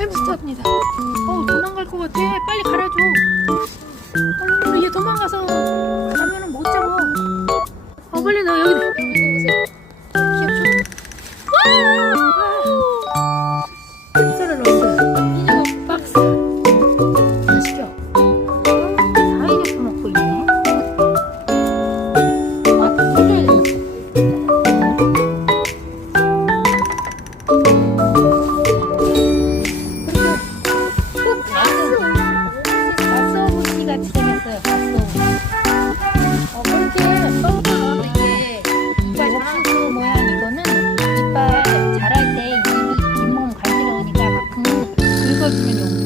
햄스터입니다. 어 도망갈 것 같아. 빨리 갈아줘. 얼른 얘 도망가서 가면은 못 잡아. 어 빨리 나 여기 여기 오세요. 귀엽죠? 와! 봤어요, 봤어. 어, 꿀팁, 뻥뻥 이게 이빨 장수 모양 이거는 이빨 자랄 때 입이 잇몸 간지러우니까 가끔 긁어주는 용도.